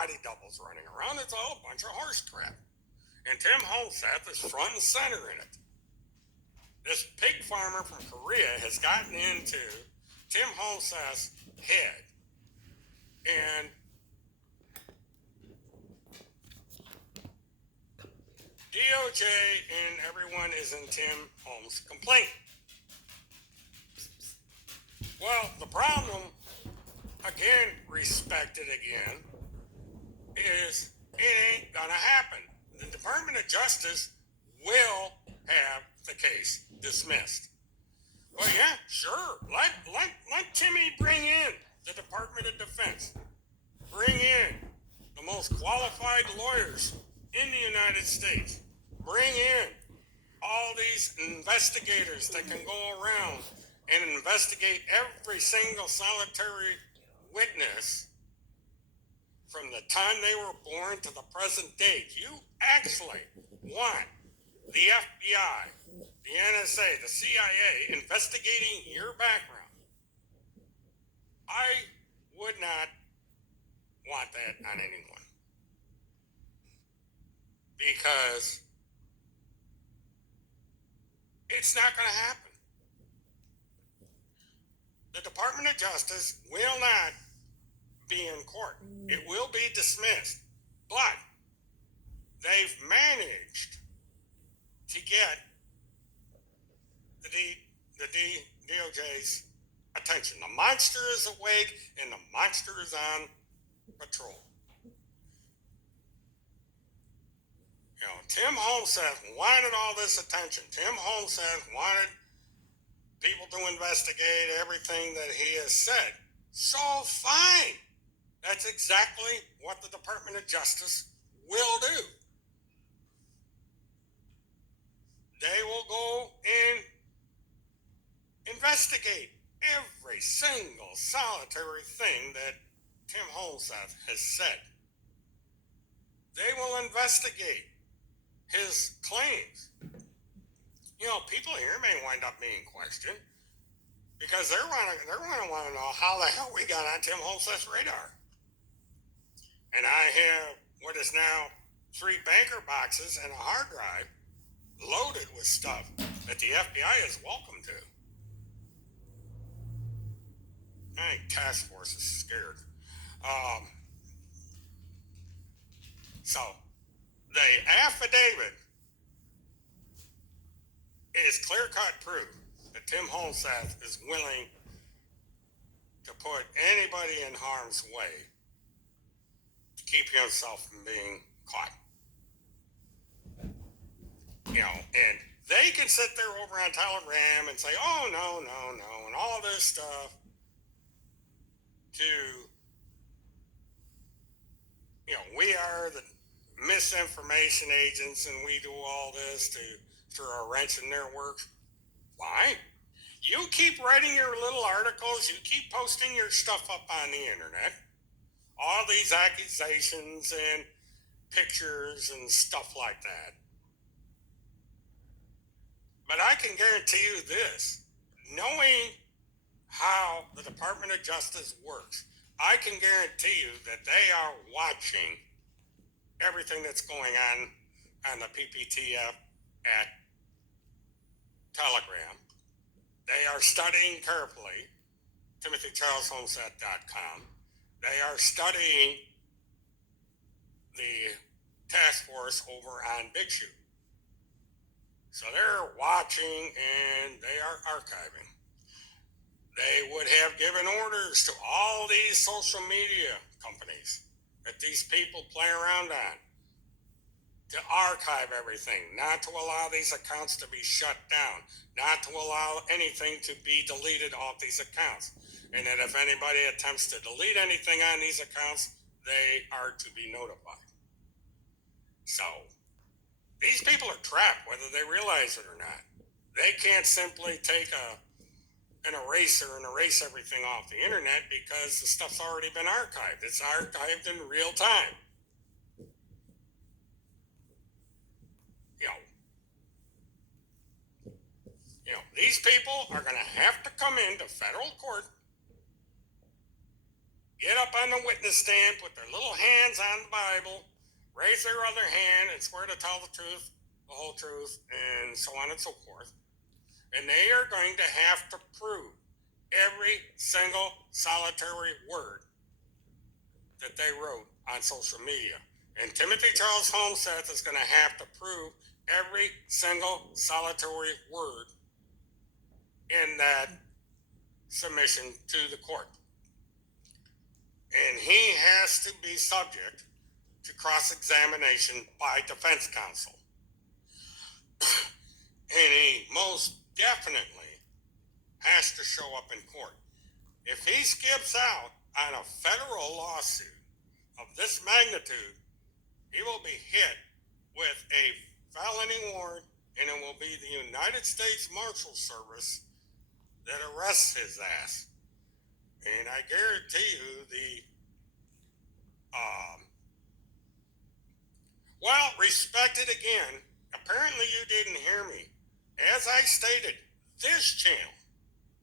body doubles running around. It's all a bunch of horse crap. And Tim Holseth is front and center in it. This pig farmer from Korea has gotten into Tim Holseth's head. And DOJ and everyone is in Tim Holmes' complaint. Well, the problem, again, respected again, is it ain't gonna happen. The Department of Justice will have the case dismissed. Well, yeah, sure. Let Timmy bring in the Department of Defense. Bring in the most qualified lawyers in the United States. Bring in all these investigators that can go around and investigate every single solitary witness from the time they were born to the present date. You actually want the FBI, the NSA, the CIA investigating your background. I would not want that on anyone. Because it's not going to happen. The Department of Justice will not be in court. It will be dismissed. But they've managed to get the DOJ's attention. The monster is awake and the monster is on patrol. You know, Tim Holseth wanted all this attention. Tim Holseth wanted people to investigate everything that he has said. So fine. That's exactly what the Department of Justice will do. They will go and investigate every single solitary thing that Tim Holseth has said. They will investigate his claims. You know, people here may wind up being questioned because they're going to want to know how the hell we got on Tim Holseth's radar. And I have what is now 3 banker boxes and a hard drive loaded with stuff that the FBI is welcome to. I think task force is scared. So the affidavit is clear-cut proof that Tim Holseth is willing to put anybody in harm's way to keep himself from being caught. You know, and they can sit there over on Telegram and say, oh, no, and all this stuff to, you know, we are the misinformation agents and we do all this to throw a wrench in their work. Fine. You keep writing your little articles, you keep posting your stuff up on the internet, all these accusations and pictures and stuff like that. But I can guarantee you this, knowing how the Department of Justice works, I can guarantee you that they are watching everything that's going on the PPTF at Telegram. They are studying carefully TimothyCharlesHolmesat.com. They are studying the task force over on Big Shoot. So they're watching and they are archiving. They would have given orders to all these social media companies that these people play around on to archive everything, not to allow these accounts to be shut down, not to allow anything to be deleted off these accounts. And that if anybody attempts to delete anything on these accounts, they are to be notified. So these people are trapped, whether they realize it or not. They can't simply take an eraser and erase everything off the internet because the stuff's already been archived. It's archived in real time. You know, these people are going to have to come into federal court get up on the witness stand, put their little hands on the Bible, raise their other hand, and swear to tell the truth, the whole truth, and so on and so forth. And they are going to have to prove every single solitary word that they wrote on social media. And Timothy Charles Holmseth is going to have to prove every single solitary word in that submission to the court. And he has to be subject to cross-examination by defense counsel. And he most definitely has to show up in court. If he skips out on a federal lawsuit of this magnitude, he will be hit with a felony warrant, and it will be the United States Marshal Service that arrests his ass. And I guarantee you well, respected again, apparently you didn't hear me. As I stated, this channel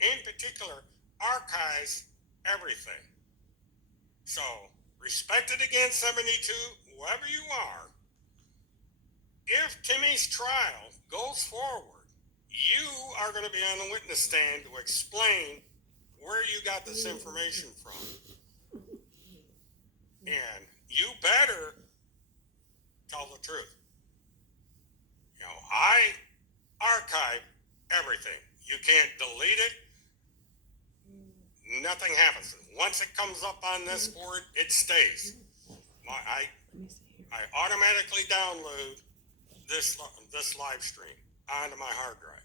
in particular archives everything. So, respected again 72, whoever you are, if Timmy's trial goes forward, you are going to be on the witness stand to explain where you got this information from. And you better tell the truth. You know, I archive everything. You can't delete it. Nothing happens. Once it comes up on this board, it stays. I automatically download this live stream onto my hard drive.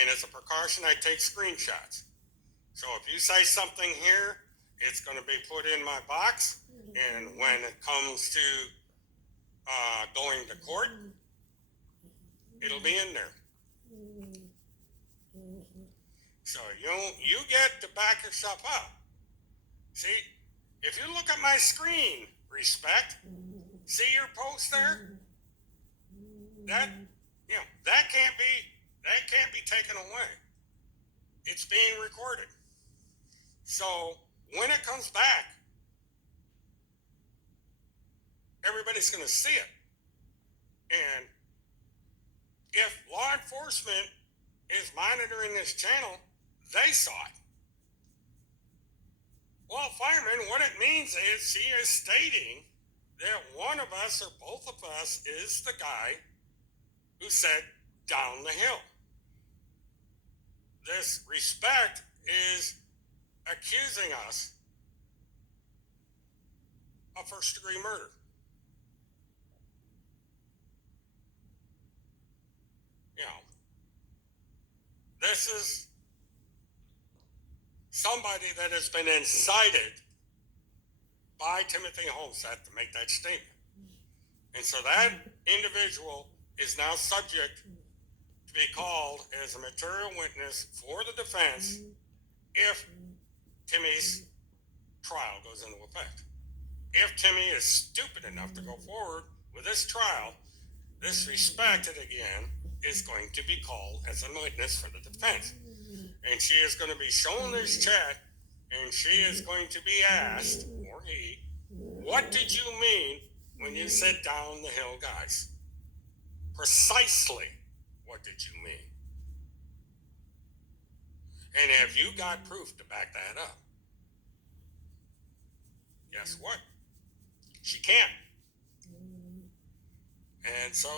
And as a precaution, I take screenshots. So if you say something here, it's going to be put in my box. And when it comes to going to court, it'll be in there. So you get to back yourself up. See, if you look at my screen, respect, see your post there? That can't be taken away. It's being recorded. So when it comes back, everybody's going to see it. And if law enforcement is monitoring this channel, they saw it. Well, fireman, what it means is he is stating that one of us or both of us is the guy who said down the hill. This respect is accusing us of first-degree murder. You know, this is somebody that has been incited by Timothy Holmseth to make that statement. And so that individual is now subject to be called as a material witness for the defense if Timmy's trial goes into effect. If Timmy is stupid enough to go forward with this trial, this respected again is going to be called as a witness for the defense. And she is going to be shown this chat, and she is going to be asked, or he, what did you mean when you said down the hill, guys? Precisely what did you mean? And have you got proof to back that up? Guess what? She can't. And so,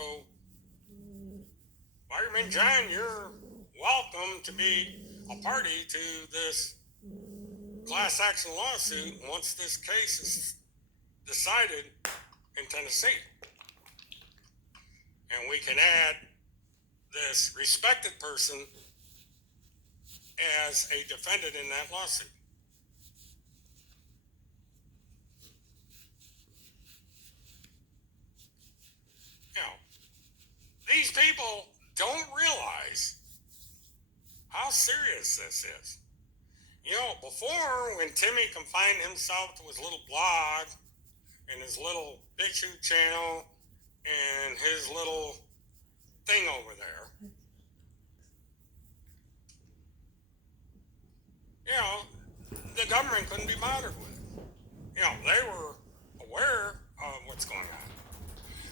Fireman John, you're welcome to be a party to this class action lawsuit once this case is decided in Tennessee. And we can add this respected person as a defendant in that lawsuit. You know, these people don't realize how serious this is. You know, before, when Timmy confined himself to his little blog and his little BitChute channel and his little thing over there, you know, the government couldn't be bothered with. You know, they were aware of what's going on.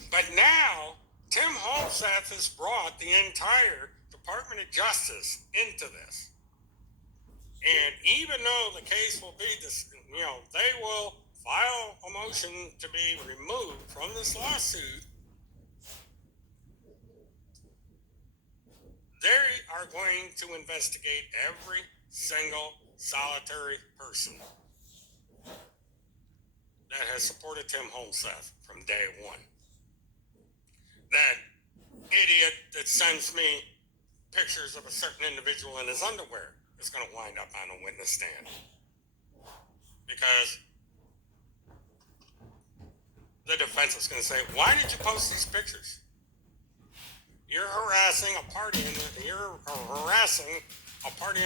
But now, Tim Holseth has brought the entire Department of Justice into this. And even though the case will be this, you know, they will file a motion to be removed from this lawsuit, they are going to investigate every single solitary person that has supported Tim Holseth from day one. That idiot that sends me pictures of a certain individual in his underwear is going to wind up on a witness stand. Because the defense is going to say, why did you post these pictures? You're harassing a party in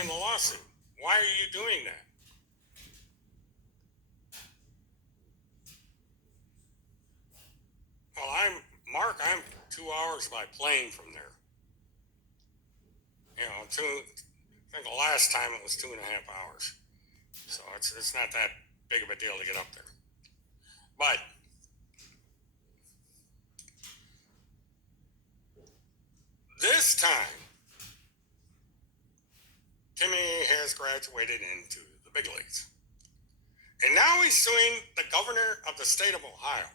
the lawsuit. Why are you doing that? Well, I'm 2 hours by plane from there. You know, I think the last time it was 2.5 hours. So it's not that big of a deal to get up there. But this time, Timmy has graduated into the big leagues. And now he's suing the governor of the state of Ohio.